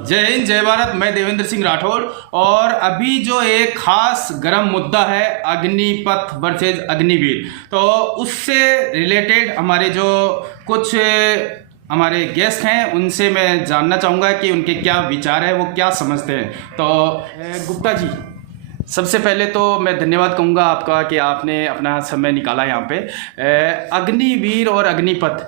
जय हिंद जय भारत। मैं देवेंद्र सिंह राठौड़ और अभी जो एक खास गर्म मुद्दा है अग्निपथ वर्सेज अग्निवीर, तो उससे रिलेटेड हमारे जो कुछ हमारे गेस्ट हैं उनसे मैं जानना चाहूँगा कि उनके क्या विचार है, वो क्या समझते हैं। तो गुप्ता जी, सबसे पहले तो मैं धन्यवाद कहूँगा आपका कि आपने अपना समय निकाला यहाँ पे। अग्निवीर और अग्निपथ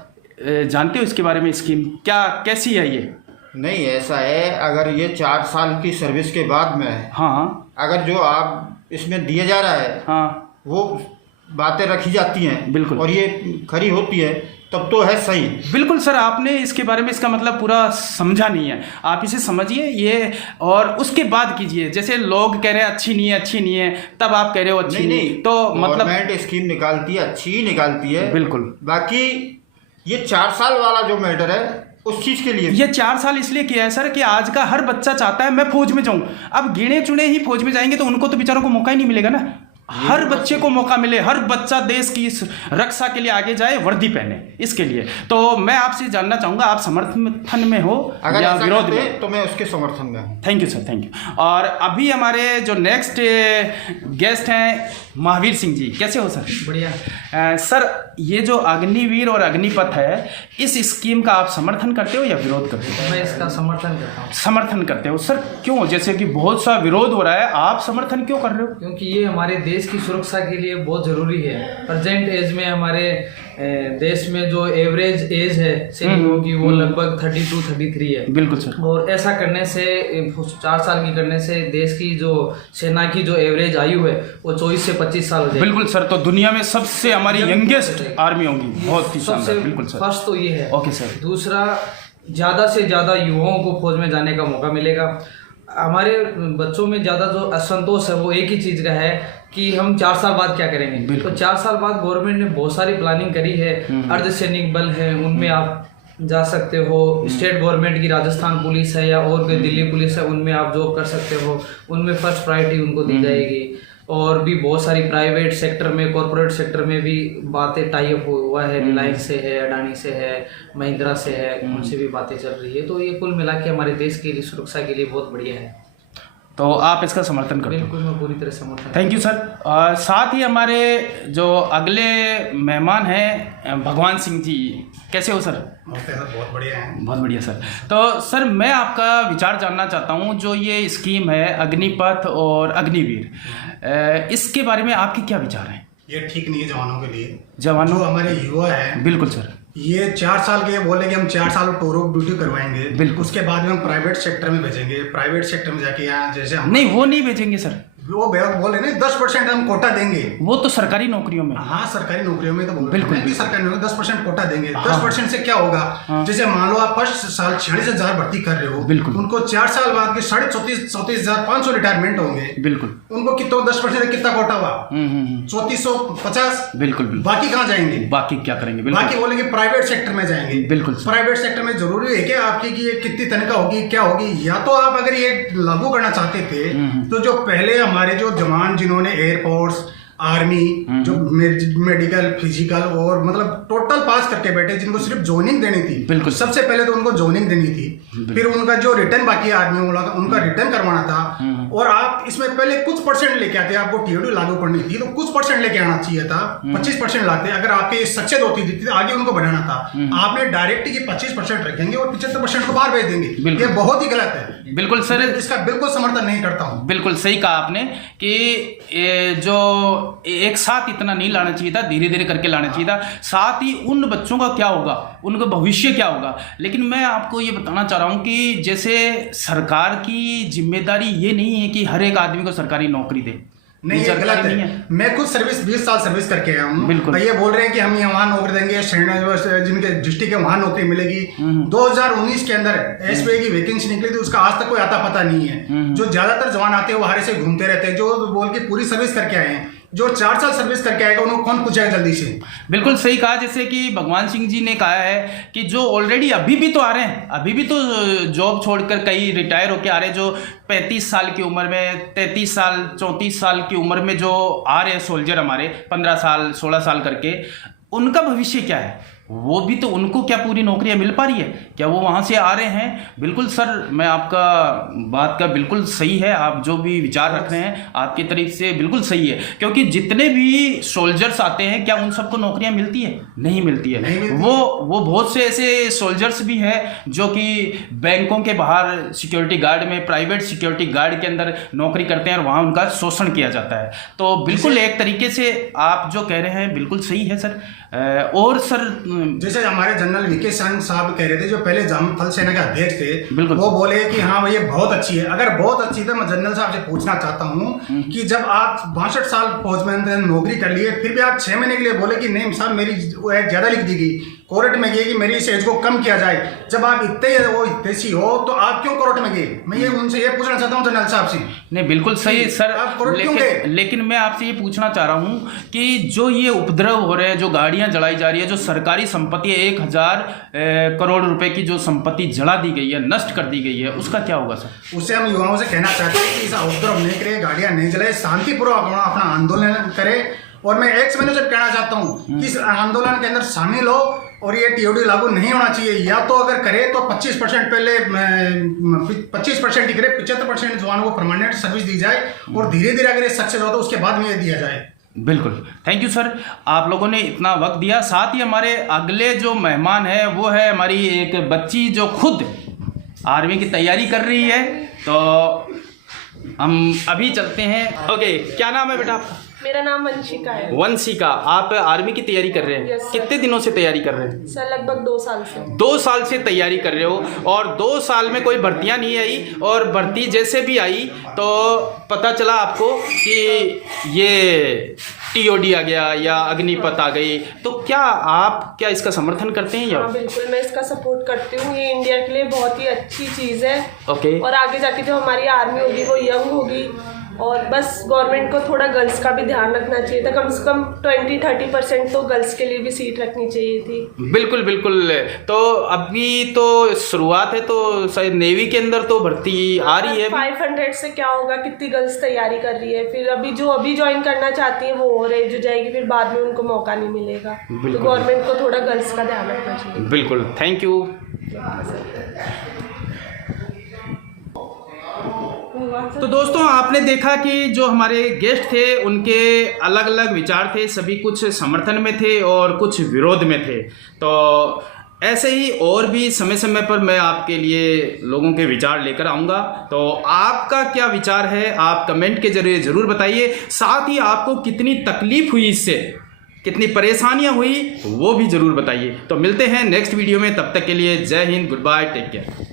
जानते हो इसके बारे में, स्कीम क्या कैसी है ये? नहीं, ऐसा है, अगर ये 4 साल की सर्विस के बाद में है, हाँ, अगर जो आप इसमें दिया जा रहा है, हाँ, वो बातें रखी जाती हैं बिल्कुल, और ये खरी होती है, तब तो है सही। बिल्कुल सर, आपने इसके बारे में इसका मतलब पूरा समझा नहीं है। आप इसे समझिए ये और उसके बाद कीजिए। जैसे लोग कह रहे हैं अच्छी नहीं है, अच्छी नहीं है, तब आप कह रहे हो अच्छी नहीं, तो मतलब गवर्नमेंट स्कीम निकालती है, अच्छी ही निकालती है। बिल्कुल। बाकी ये 4 साल वाला जो मैटर है उस चीज़ के लिए ये 4 साल इसलिए किया है सर कि आज का हर बच्चा चाहता है मैं फौज में जाऊं। अब गिने चुने ही फौज में जाएंगे तो उनको तो बेचारों को मौका ही नहीं मिलेगा ना। हर बच्चे को मौका मिले, हर बच्चा देश की रक्षा के लिए आगे जाए, वर्दी पहने, इसके लिए। तो मैं आपसे जानना चाहूंगा, आप समर्थन में हो अगर या विरोध में? तो मैं उसके समर्थन में हूँ। Thank you sir, thank you. और अभी हमारे जो नेक्स्ट गेस्ट हैं महावीर सिंह जी, कैसे हो सर? बढ़िया। सर, ये जो अग्निवीर और अग्निपथ है, इस स्कीम का आप समर्थन करते हो या विरोध करते हो? मैं इसका समर्थन करता हूँ। समर्थन करते हो सर, क्यों? जैसे कि बहुत सा विरोध हो रहा है, आप समर्थन क्यों कर रहे हो? क्योंकि ये हमारे देश की सुरक्षा के लिए बहुत ज़रूरी है। प्रेजेंट एज में हमारे देश में जो एवरेज एज है सैनिकों की वो लगभग 32-33 है। बिल्कुल सर। और ऐसा करने से 4 साल की करने से देश की जो सेना की जो एवरेज आयु है वो 24 से 25 साल हो जाएगी। बिल्कुल सर, तो दुनिया में सबसे हमारी यंगेस्ट आर्मी होगी। बहुत ही शानदार। बिल्कुल सर। फर्स्ट तो ये है। Okay sir. दूसरा, ज़्यादा से ज़्यादा युवाओं को फौज में जाने का मौका मिलेगा। हमारे बच्चों में ज़्यादा जो असंतोष है वो एक ही चीज़ का है कि हम 4 साल बाद क्या करेंगे। तो 4 साल बाद गवर्नमेंट ने बहुत सारी प्लानिंग करी है। अर्धसैनिक बल है, उनमें आप जा सकते हो। स्टेट गवर्नमेंट की राजस्थान पुलिस है या और कोई दिल्ली पुलिस है, उनमें आप जॉब कर सकते हो। उनमें फर्स्ट प्रायोरिटी उनको दी जाएगी। और भी बहुत सारी प्राइवेट सेक्टर में, कॉरपोरेट सेक्टर में भी बातें टाई अप हुआ है। रिलायंस से है, अडानी से है, महिंद्रा से है, उनसे भी बातें चल रही है। तो ये कुल मिला के हमारे देश की सुरक्षा के लिए बहुत बढ़िया है। तो आप इसका समर्थन करते हो? बिल्कुल, मैं पूरी तरह समर्थन। Thank you sir. साथ ही हमारे जो अगले मेहमान हैं भगवान सिंह जी, कैसे हो सर? नमस्ते सर, बहुत बढ़िया है। बहुत बढ़िया सर। तो सर, मैं आपका विचार जानना चाहता हूँ, जो ये स्कीम है अग्निपथ और अग्निवीर, इसके बारे में आपके क्या विचार हैं? ये ठीक नहीं है जवानों के लिए। जवानों, जो हमारे युवा है, बिल्कुल सर, ये 4 साल के बोले कि हम 4 साल टूर ऑफ ड्यूटी करवाएंगे, बिल्कुल। उसके बाद में हम प्राइवेट सेक्टर में भेजेंगे। प्राइवेट सेक्टर में जाके यहाँ जैसे हम नहीं, वो नहीं भेजेंगे सर। वो बोले ना 10% हम कोटा देंगे। वो तो सरकारी नौकरियों में। हाँ, सरकारी नौकरियों में तो बोल बिल्कुल भी सरकारी नौकरी 10% कोटा देंगे। हाँ। 10% से क्या होगा? हाँ। जैसे मान लो आप फर्स्ट साल 46,000 भर्ती कर रहे हो, बिल्कुल। उनको 4 साल बाद के 34,500 रिटायरमेंट होंगे। बिल्कुल। उनको कितना 10% कितना कोटा हुआ? 3450। बिल्कुल। बाकी कहाँ जाएंगे? बाकी क्या करेंगे? बिल्कुल। बाकी बोलेंगे प्राइवेट सेक्टर में जाएंगे। बिल्कुल। प्राइवेट सेक्टर में जरूरी है क्या आपकी कि ये कितनी तनख्वाह होगी, क्या होगी? या तो आप अगर ये लागू करना चाहते थे तो जो पहले हमारे जो जवान जिन्होंने एयरफोर्स, आर्मी, जो मेडिकल, फिजिकल और मतलब टोटल पास करके बैठे, जिनको सिर्फ जोनिंग देनी थी, बिल्कुल। सबसे पहले तो उनको जोनिंग देनी थी, फिर उनका जो रिटर्न बाकी आर्मी वाला उनका रिटर्न करवाना था। और आप इसमें पहले कुछ परसेंट लेके आते, आपको टीओडी लागू करनी थी तो कुछ परसेंट लेके आना चाहिए था। 25% लाते, अगर आपके सक्सेस होती थी तो आगे उनको बढ़ाना था। आपने डायरेक्ट की 25% रखेंगे और 75% को बाहर भेज देंगे। ये बहुत ही गलत है। बिल्कुल सर, इसका बिल्कुल समर्थन नहीं करता हूँ। बिल्कुल सही कहा आपने कि ये जो एक साथ इतना नहीं लाना चाहिए था, धीरे धीरे करके लाना चाहिए था। साथ ही उन बच्चों का क्या होगा, उनका भविष्य क्या होगा। लेकिन मैं आपको ये बताना चाह रहा हूँ कि जैसे सरकार की जिम्मेदारी ये नहीं है कि हर एक आदमी को सरकारी नौकरी दे। नहीं, ये गलत है। मैं खुद 20 साल सर्विस करके आया हूँ। बिल्कुल। ये बोल रहे हैं कि हम वहाँ नौकरी देंगे, जिनके डिस्ट्रिक्ट है वहाँ नौकरी मिलेगी। 2019 के अंदर एसबीआई की वैकेंसी निकली थी, उसका आज तक कोई आता पता नहीं है। जो ज्यादातर जवान आते हैं वो बाहर से घूमते रहते हैं, जो बोल के पूरी सर्विस करके आए हैं। जो 4 साल सर्विस करके आएगा उनको कौन पूछेगा जल्दी से? बिल्कुल सही कहा। जैसे कि भगवान सिंह जी ने कहा है कि जो ऑलरेडी अभी भी तो आ रहे हैं, अभी भी तो जॉब छोड़कर कई रिटायर होके आ रहे हैं, जो 35 साल की उम्र में, 33 साल 34 साल की उम्र में जो आ रहे हैं सोल्जर हमारे, 15 साल 16 साल करके, उनका भविष्य क्या है? वो भी तो, उनको क्या पूरी नौकरियां मिल पा रही है? क्या वो वहाँ से आ रहे हैं? बिल्कुल सर, मैं आपका बात का बिल्कुल सही है, आप जो भी विचार रख रहे हैं आपकी तरफ से बिल्कुल सही है, क्योंकि जितने भी सोल्जर्स आते हैं क्या उन सबको नौकरियां मिलती है? नहीं मिलती है। वो बहुत से ऐसे सोल्जर्स भी हैं जो कि बैंकों के बाहर सिक्योरिटी गार्ड में, प्राइवेट सिक्योरिटी गार्ड के अंदर नौकरी करते हैं और वहाँ उनका शोषण किया जाता है। तो बिल्कुल एक तरीके से आप जो कह रहे हैं बिल्कुल सही है सर। और सर जैसे हमारे जनरल वीके सिंह साहब कह रहे थे, जो पहले थल सेना के अध्यक्ष थे, बिल्कुल, वो बोले कि हाँ ये बहुत अच्छी है। अगर बहुत अच्छी तो मैं जनरल साहब से पूछना चाहता हूँ कि जब आप 62 साल फौज में नौकरी कर लिए, फिर भी आप 6 महीने के लिए बोले कि नहीं साहब मेरी एज ज्यादा लिख दी गई, कोर्ट में गए कि मेरी इस एज को कम किया जाए। जब आप इतने सी हो तो आप क्यों कोर्ट में गए? मैं ये उनसे ये पूछना चाहता हूँ जनरल साहब से। नहीं बिल्कुल सही सर, आप कोर्ट क्यों गए? लेकिन मैं आपसे ये पूछना चाह रहा हूँ कि जो ये उपद्रव हो रहे हैं, जो गाड़ियां जलाई जा रही है, जो सरकारी संपत्ति 1000 करोड़ रुपए की जो संपत्ति जला दी गई है, नष्ट कर दी गई है, उसका क्या होगा सर? उससे हम युवाओं से कहना चाहते हैं कि ऐसा उपद्रव नहीं करे, गाड़ियां नहीं जलाए, शांतिपूर्वक अपना आंदोलन करे। और मैं एक समय से कहना चाहता हूँ कि इस आंदोलन के अंदर शामिल हो और ये टीओडी लागू नहीं होना चाहिए, या तो अगर करे तो 25% पहले 25% ही करे, 75% जवानों को परमानेंट सर्विस दी जाए और धीरे धीरे अगर ये सक्सेस हो तो उसके बाद में ये दिया जाए। बिल्कुल, थैंक यू सर, आप लोगों ने इतना वक्त दिया। साथ ही हमारे अगले जो मेहमान है वो है हमारी एक बच्ची जो खुद आर्मी की तैयारी कर रही है, तो हम अभी चलते हैं। ओके, क्या नाम है बेटा आपका? मेरा नाम वंशिका है। वंशिका, आप आर्मी की तैयारी कर रहे हैं? Yes, sir. कितने दिनों से तैयारी कर रहे हैं? सर लगभग 2 साल से। 2 साल से तैयारी कर रहे हो और 2 साल में कोई भर्तियां नहीं आई, और भर्ती जैसे भी आई तो पता चला आपको कि ये टीओडी आ गया या अग्निपथ आ गई, तो क्या इसका समर्थन करते हैं या? हाँ बिल्कुल, मैं इसका सपोर्ट करती हूँ। ये इंडिया के लिए बहुत ही अच्छी चीज़ है। ओके। और आगे जाके जो हमारी आर्मी होगी वो यंग होगी, और बस गवर्नमेंट को थोड़ा गर्ल्स का भी ध्यान रखना चाहिए था। कम से कम 20-30% तो गर्ल्स के लिए भी सीट रखनी चाहिए थी। बिल्कुल बिल्कुल। तो अभी तो शुरुआत है, तो शायद नेवी के अंदर तो भर्ती आ रही है। 500 से क्या होगा, कितनी गर्ल्स तैयारी कर रही है, फिर अभी ज्वाइन करना चाहती है वो और एज हो जाएगी, फिर बाद में उनको मौका नहीं मिलेगा। तो गवर्नमेंट को थोड़ा गर्ल्स का ध्यान रखना चाहिए। बिल्कुल, थैंक यू। तो दोस्तों, आपने देखा कि जो हमारे गेस्ट थे उनके अलग अलग विचार थे, सभी कुछ समर्थन में थे और कुछ विरोध में थे। तो ऐसे ही और भी समय समय पर मैं आपके लिए लोगों के विचार लेकर आऊँगा। तो आपका क्या विचार है आप कमेंट के जरिए ज़रूर बताइए। साथ ही आपको कितनी तकलीफ हुई, इससे कितनी परेशानियाँ हुई, वो भी ज़रूर बताइए। तो मिलते हैं नेक्स्ट वीडियो में, तब तक के लिए जय Hind, good bye, take care.